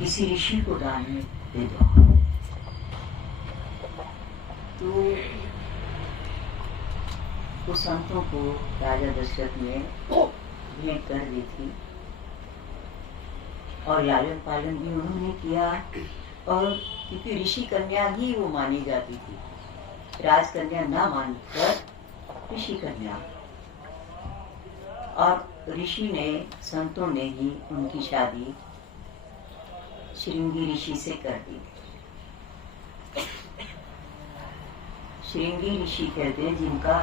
किसी ऋषि को दान में दे दो। तो संतों को राजा दशरथ ने भेंट कर दी थी और लालन पालन भी उन्होंने किया। और क्योंकि ऋषि कन्या ही वो मानी जाती थी, राजकन्या ना मानकर ऋषि कन्या, और ऋषि ने, संतों ने ही उनकी शादी श्रृंगी ऋषि से कर दी। श्रृंगी ऋषि कहते हैं जिनका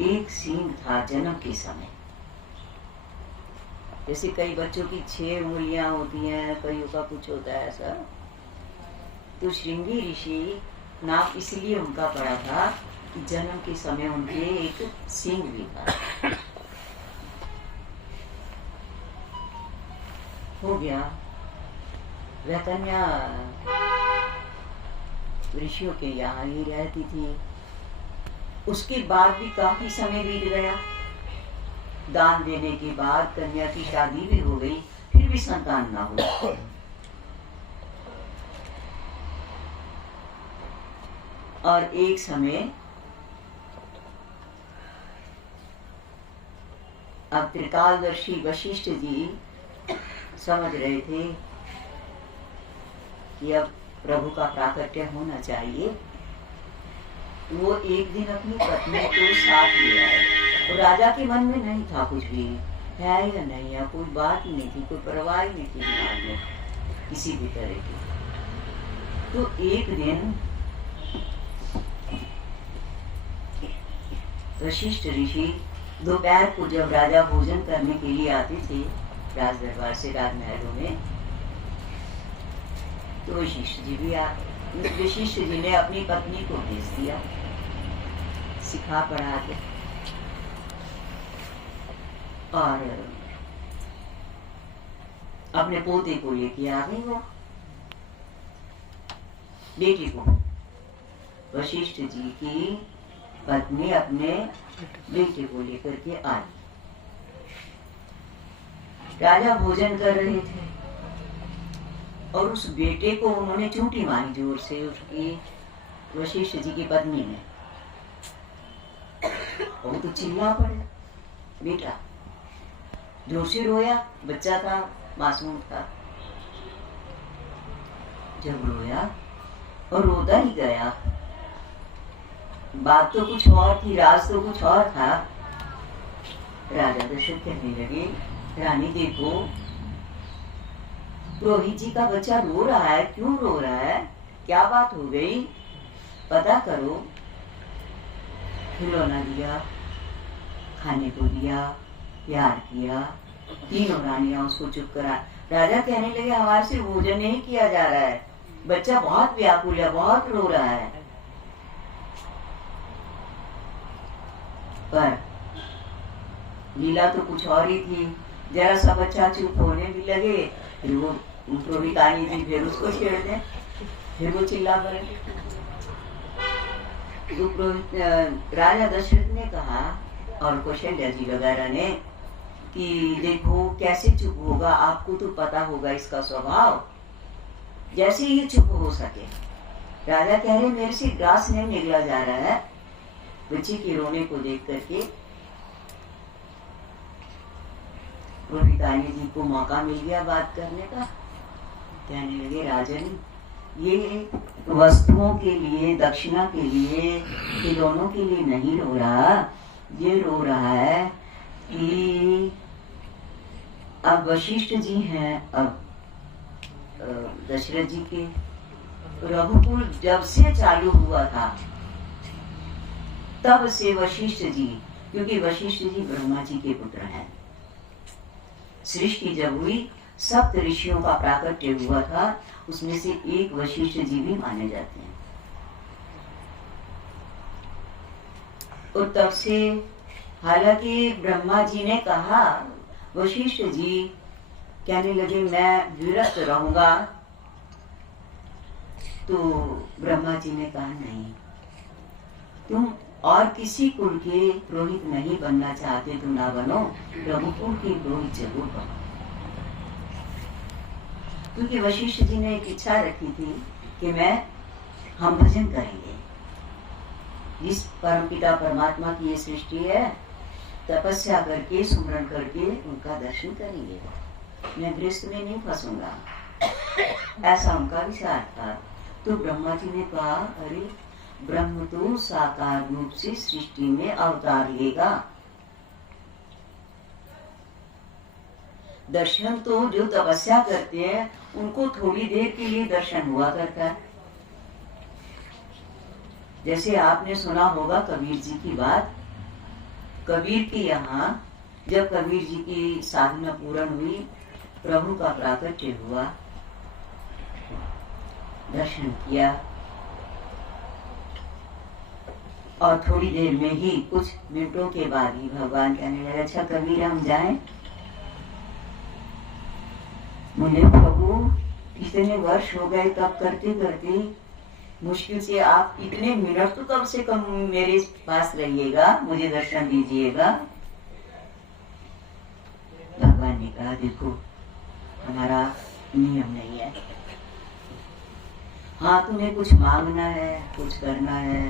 एक सींग था जन्म के समय। जैसे कई बच्चों की 6 उंगलियां होती हैं, कईयों का कुछ होता है ऐसा। तो श्रृंगी ऋषि नाम इसलिए उनका पड़ा था कि जन्म के समय उनके एक सींग भी था। हो गया, वह कन्या ऋषियों के यहाँ ही रहती थी। उसके बाद भी काफी समय बीत गया। दान देने के बाद कन्या की शादी भी हो गई, फिर भी संतान ना हुआ। और एक समय अब त्रिकालदर्शी वशिष्ठ जी समझ रहे थे कि अब प्रभु का प्राकट्य होना चाहिए। वो एक दिन अपनी पत्नी को साथ ले आए। तो राजा के मन में नहीं था कुछ भी, है या नहीं है, कोई बात ही नहीं थी, कोई परवाह ही नहीं थी दिमाग में किसी भी तरह की। तो एक दिन वशिष्ठ ऋषि दोपहर को जब राजा भोजन करने के लिए आते थे राज दरबार से राजमहलों में, तो वशिष्ठ जी ने अपनी पत्नी को भेज दिया सिखा पढ़ा के, और अपने पोते को लेके आ गई। वो बेटी को, वशिष्ठ जी की पत्नी अपने बेटे को लेकर के आई। राजा भोजन कर रहे थे और उस बेटे को उन्होंने चूंटी मारी जोर से, उसकी वशिष्ठ जी की पत्नी ने। वो तो चिल्ला पड़े, बेटा जोर से रोया, बच्चा था, मासूम था। जब रोया और रोता ही गया, बात तो कुछ और थी, राज तो कुछ और था। राजा दशरथ कहने लगे, रानी देखो, रोहित जी का बच्चा रो रहा है, क्यों रो रहा है, क्या बात हो गई, पता करो। खिलौना दिया, खाने को दिया, प्यार किया, तीनों रानियां उसको चुप करा। राजा कहने लगे, हमारे से भोजन नहीं किया जा रहा है, बच्चा बहुत व्याकुल है, बहुत रो रहा है। पर लीला तो कुछ और ही थी। जरा सा बच्चा चुप होने भी लगे, फिर वो रोहित आई थी, फिर उसको छेड़ दे, फिर वो चिल्ला पड़े। तो राजा दशरथ ने कहा और कौशल्या जी वगैरह ने कि देखो कैसे चुप होगा, आपको तो पता होगा इसका स्वभाव, जैसे ये चुप हो सके। राजा कह रहे, मेरे से ग्रास नहीं निकला जा रहा है बच्चे के रोने को देख करके। रोहितानी जी को मौका मिल गया बात करने का। कहने लगे, राजन ये वस्तुओं के लिए, दक्षिणा के लिए, खिलौनों के लिए नहीं रो रहा, ये रो रहा है कि अब वशिष्ठ जी हैं, अब दशरथ जी के रघुकुल जब से चालू हुआ था तब से वशिष्ठ जी, क्योंकि वशिष्ठ जी ब्रह्मा जी के पुत्र हैं, सृष्टि जब हुई 7 ऋषियों का प्राकट्य हुआ था, उसमें से एक वशिष्ठ जी भी माने जाते हैं। और तब से, हालांकि ब्रह्मा जी ने कहा, वशिष्ठ जी कहने लगे मैं विरक्त रहूंगा, तो ब्रह्मा जी ने कहा नहीं, तुम और किसी कुल के पुरोहित नहीं बनना चाहते तो ना बनो, रघुकुल के पुरोहित जरूर बनो। क्योंकि वशिष्ठ जी ने एक इच्छा रखी थी कि हम भजन करेंगे। जिस परमपिता परमात्मा की ये सृष्टि है, तपस्या करके सुमरन करके उनका दर्शन करेंगे। मैं गृहस्थ में नहीं फंसूंगा, ऐसा उनका विचार था। तो ब्रह्मा जी ने कहा, अरे ब्रह्म तो साकार रूप से सृष्टि में अवतार लेगा। दर्शन तो जो तपस्या करते हैं उनको थोड़ी देर के लिए दर्शन हुआ करता है। जैसे आपने सुना होगा कबीर जी की बात। कबीर के यहाँ जब कबीर जी की साधना पूर्ण हुई, प्रभु का प्राकट्य हुआ, दर्शन किया और थोड़ी देर में ही, कुछ मिनटों के बाद ही भगवान कहने लगे, अच्छा कबीर हम जाएं? बोले प्रभु इतने वर्ष हो गए, तब करते करते मुश्किल से आप इतने मिनट तो कम से कम मेरे पास रहिएगा, मुझे दर्शन दीजिएगा। भगवान ने कहा, देखो हमारा नियम नहीं है। हाँ, तुम्हें कुछ मांगना है, कुछ करना है,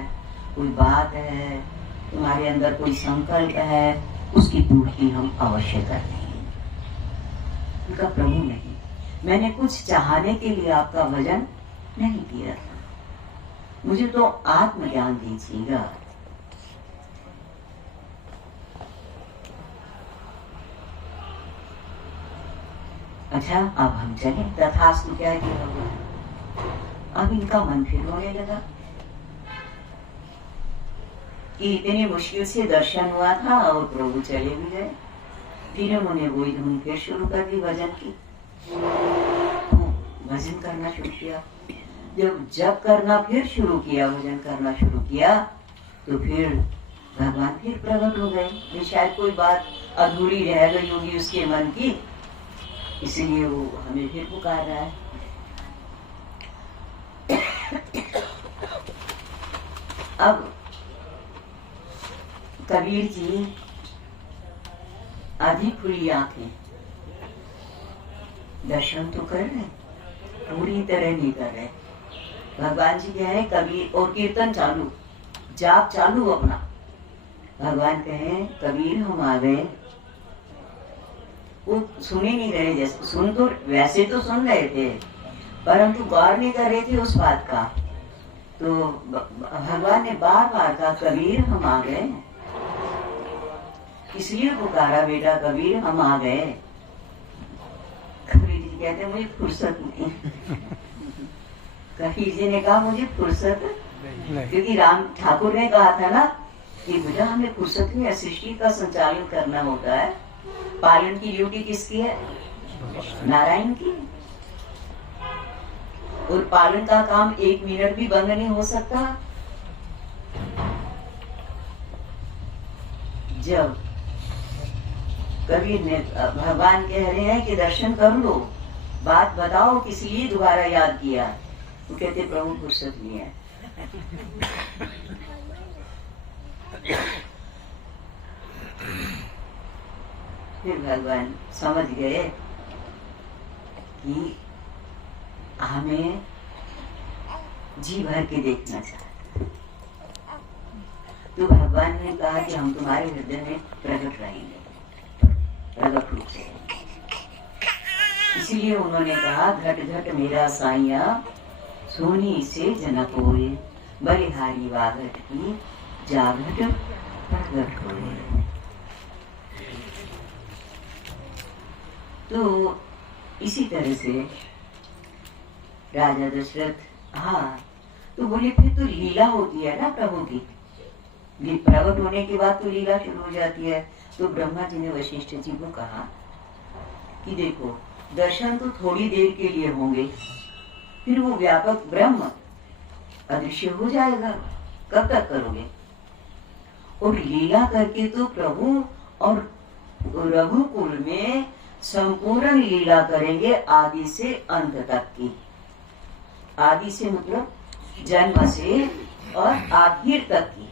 कोई बात है, तुम्हारे अंदर कोई संकल्प है, उसकी पूर्ति हम अवश्य करते हैं। उनका प्रभु नहीं, मैंने कुछ चाहने के लिए आपका भजन नहीं किया था, मुझे तो आत्मज्ञान दीजिएगा। अच्छा अब हम चले, तथास्तु क्या किया हुआ। अब इनका मन फिर होने लगा कि इतनी मुश्किल से दर्शन हुआ था और प्रभु चले भी गए। फिर उन्होंने वही धुन फिर शुरू कर दी भजन की। भजन करना शुरू किया। जब करना फिर शुरू किया, भजन करना शुरू किया, तो फिर भगवान फिर प्रकट हो गए। शायद कोई बात अधूरी रह गई होगी उसके मन की, इसलिए वो हमें फिर पुकार रहा है। अब कबीर जी आधी खुली आंखें, दर्शन तो कर रहे, पूरी तरह नहीं कर रहे। भगवान जी कह रहे कबीर, और कीर्तन चालू, जाप चालू अपना। भगवान कहे कबीर हम आ गए। वो सुन ही नहीं रहे, जैसे सुन तो वैसे तो सुन रहे थे, परंतु गौर नहीं कर रहे थे उस बात का। तो भगवान ने बार बार कहा कबीर हम आ गए, इसलिए पुकारा बेटा कबीर हम आ गए। कबीर जी कहते मुझे फुर्सत नहीं। कबीर जी ने कहा मुझे फुर्सत नहीं, क्योंकि राम ठाकुर ने कहा था ना कि बेटा हमें फुर्सत नहीं है, सृष्टि का संचालन करना होता है। पालन की ड्यूटी किसकी है? नारायण की। और पालन का काम 1 मिनट भी बंद नहीं हो सकता। जब कबीर ने, भगवान कह रहे हैं कि दर्शन कर लो, बात बताओ किस लिए दोबारा याद किया, तो कहते प्रभु फुर्सत नहीं है। फिर भगवान समझ गए कि हमें जी भर के देखना चाहते। तो भगवान ने कहा कि हम तुम्हारे हृदय में प्रकट रहेंगे, प्रकट रूप से। इसलिए उन्होंने कहा घट घट मेरा साइया सोनी से जनक होए, बलिहारी वाघट की जाघट प्रकट होए। तो इसी तरह से राजा दशरथ, हाँ तो बोले फिर तो लीला होती है ना प्रभु की, प्रकट होने के बाद तो लीला शुरू हो जाती है। तो ब्रह्मा जी ने वशिष्ठ जी को कहा कि देखो दर्शन तो थोड़ी देर के लिए होंगे, फिर वो व्यापक ब्रह्म अदृश्य हो जाएगा, कब तक करोगे? और लीला करके तो प्रभु और रघुकुल में संपूर्ण लीला करेंगे, आदि से अंत तक की। आदि से मतलब जन्म से और आखिर तक की,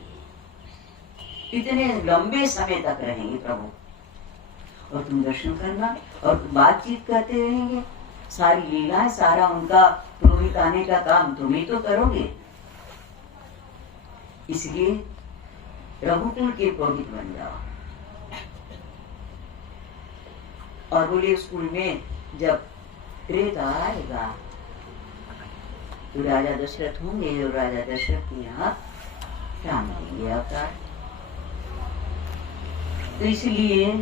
इतने लंबे समय तक रहेंगे प्रभु। और तुम दर्शन करना और बातचीत करते रहेंगे। सारी लीला, सारा उनका पुरोहित आने का काम तुम ही तो करोगे। इसलिए रघुकुल के पुरोहित बन जाओ। और बोले स्कूल में जब त्रेता आएगा तो राजा दशरथ होंगे और राजा दशरथ के यहाँ राम देंगे अवतार। तो इसलिए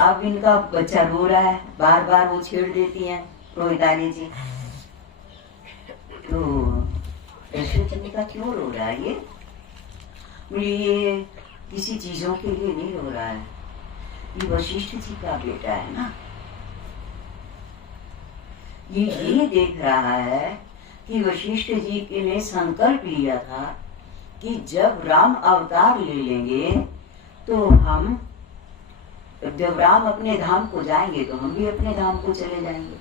अब इनका बच्चा रो रहा है, बार बार वो छेड़ देती हैं रोहितानी जी। तो दशरथ जी का क्यों रो रहा है ये किसी चीजों के लिए नहीं रो रहा है, ये वशिष्ठ जी का बेटा है ना। ये देख रहा है कि वशिष्ठ जी ने संकल्प लिया था कि जब राम अवतार ले लेंगे तो हम, जब राम अपने धाम को जाएंगे तो हम भी अपने धाम को चले जाएंगे,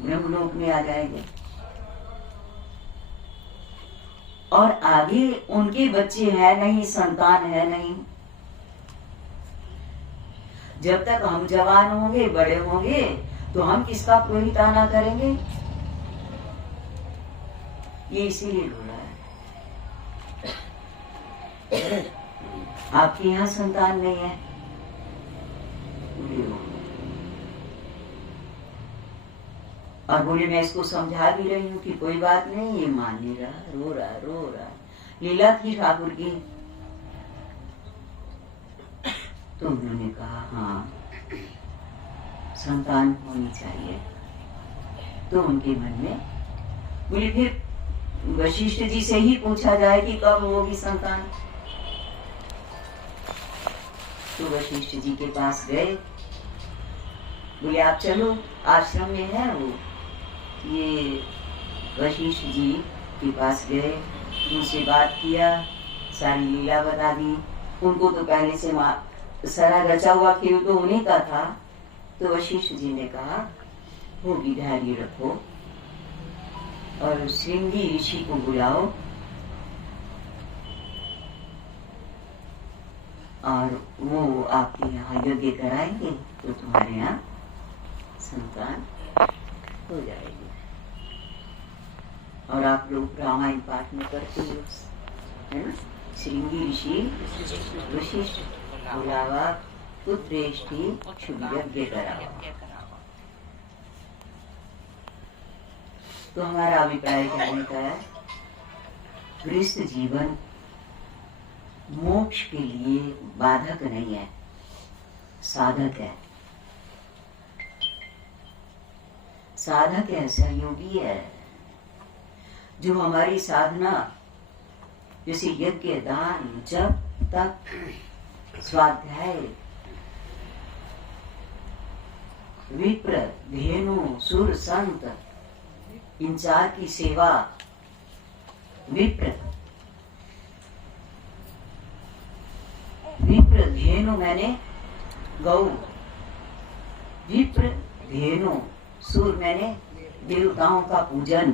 ब्रह्मलोक में आ जाएंगे। और आगे उनके बच्चे है नहीं, संतान है नहीं। जब तक हम जवान होंगे, बड़े होंगे, तो हम किसका पुरोहित आना करेंगे? ये इसीलिए हो रहा है। आपके यहाँ संतान नहीं है, और बोले मैं इसको समझा भी रही हूँ कि कोई बात नहीं, ये मान नहीं रहा, रो रहा। लीला थी ठाकुर की। तो उन्होंने कहा हाँ संतान होनी चाहिए। तो उनके मन में बोले फिर वशिष्ठ जी से ही पूछा जाए कि कब होगी संतान। तो वशिष्ठ जी के पास गए, बोले आप चलो, आश्रम में है वो। ये वशिष्ठ जी के पास गए, उनसे बात किया, सारी लीला बता दी। उनको तो पहले से सारा रचा हुआ खेल तो उन्हीं का था। तो वशिष्ठ जी ने कहा होगी, धैर्य रखो और श्रृंगी ऋषि को बुलाओ और वो आपके यहाँ यज्ञ कराएंगे तो तुम्हारे यहाँ संतान हो जाएगी। और आप लोग रामायण पाठ में करते हो, है ना? श्रृंगी ऋषि वशिष्ठ बुलावा, पुत्रेष्टि शुभ यज्ञ करावा। तो हमारा अभिप्राय कहने का है, गृहस्थ जीवन मोक्ष के लिए बाधक नहीं है, साधक है। साधक है, सहयोगी है, जो हमारी साधना जैसे यज्ञ, दान, जब तक स्वाध्याय, विप्र, धेनु, सुर, संत, इन चार की सेवा। विप्र धेनु मैंने गौ, विप्र धेनु, सुर मैंने देवताओं का पूजन,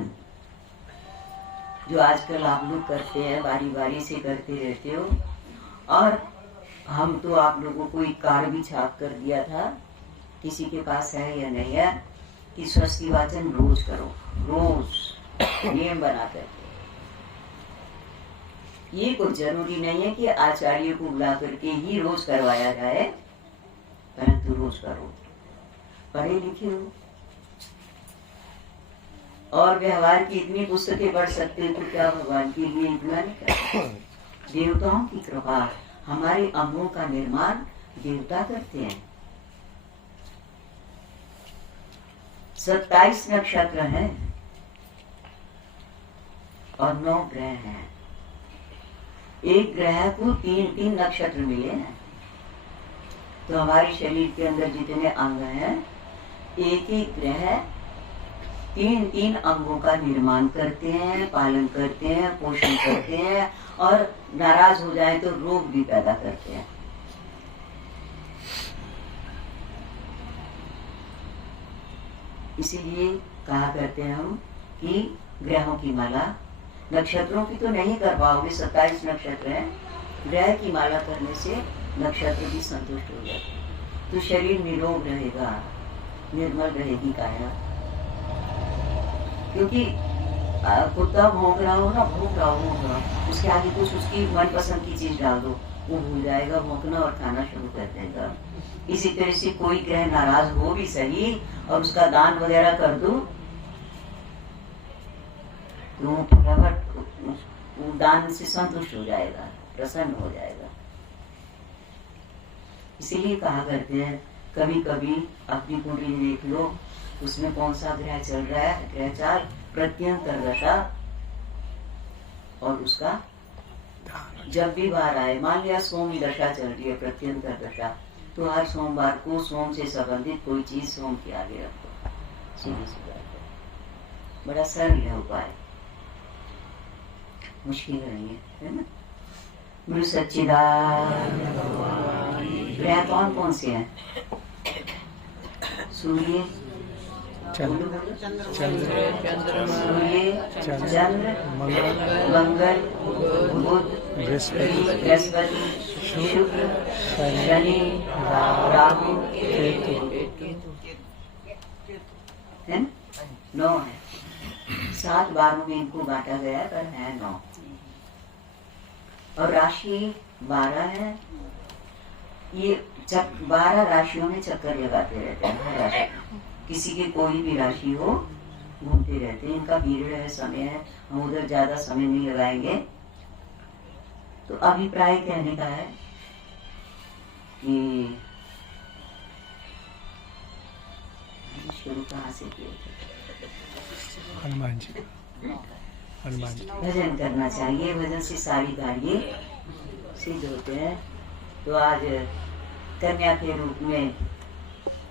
जो आजकल आप लोग करते हैं, बारी बारी से करते रहते हो। और हम तो आप लोगों को एक कार्ड भी छाप कर दिया था, किसी के पास है या नहीं है, कि स्वस्ति वाचन रोज करो, रोज नियम बना करके। ये कुछ जरूरी नहीं है कि आचार्य को बुला करके ही रोज करवाया जाए, परंतु रोज करो। पढ़े लिखे हो और व्यवहार की इतनी पुस्तकें पढ़ सकते हो, तो क्या भगवान के लिए इतना नहीं करते? देवताओं की कृपा, हमारे अंगों का निर्माण देवता करते हैं। 27 नक्षत्र हैं और 9 ग्रह हैं। एक ग्रह को 3-3 नक्षत्र मिले हैं। तो हमारे शरीर के अंदर जितने अंग हैं, एक एक ग्रह 3-3 अंगों का निर्माण करते हैं, पालन करते हैं, पोषण करते हैं, और नाराज हो जाए तो रोग भी पैदा करते हैं। इसीलिए कहा करते हैं हम कि ग्रहों की माला, नक्षत्रों की तो नहीं कर पाओगे, 27 नक्षत्र हैं, ग्रह की माला करने से नक्षत्र भी संतुष्ट हो जाते, तो शरीर निरोग रहेगा, निर्मल रहेगी काया। क्योंकि कुत्ता भौंक रहा हो ना, भौंक रहा हो, उसके आगे कुछ उसकी मनपसंद की चीज डाल दो, वो भूल जाएगा भौंकना और खाना शुरू कर देगा। इसी तरह से कोई ग्रह नाराज हो भी सही और उसका दान वगैरह कर दो तो वो दान से संतुष्ट हो जाएगा, प्रसन्न हो जाएगा। इसीलिए कहा करते हैं कभी कभी अपनी कुंडली देख लो, उसमें कौन सा ग्रह चल रहा है, ग्रहचार प्रत्यंतर दशा, और उसका जब भी बार आए, मान लिया सोम की दशा चल रही है, प्रत्यंतर दशा, तो हर सोमवार को सोम से संबंधित कोई चीज सोम के आगे रखो, सीधी सी बात है। बड़ा सरल है उपाय, मुश्किल नहीं है ना। गुरु सच्चिदानंद ग्रह कौन कौन से हैं? सूर्य, सूर्य, चंद्र, मंगल, बुध, बृहस्पति, शुक्र, शनि, राहु, केतु, है 9 है। 7 बारों में इनको बांटा गया पर है 9, और राशि 12 है। ये 12 राशियों में चक्कर लगाते रहते हैं, हर राशि, किसी की कोई भी राशि हो, घूमते रहते हैं। इनका पीरियड है, समय है, हम उधर ज्यादा समय नहीं लगाएंगे। तो अभिप्राय कहने का है कि शुरू कहाँ से किए थे? हनुमान जी, हनुमान जी भजन करना चाहिए, भजन से सारी कार्य सिद्ध होते हैं। तो आज कन्या के रूप में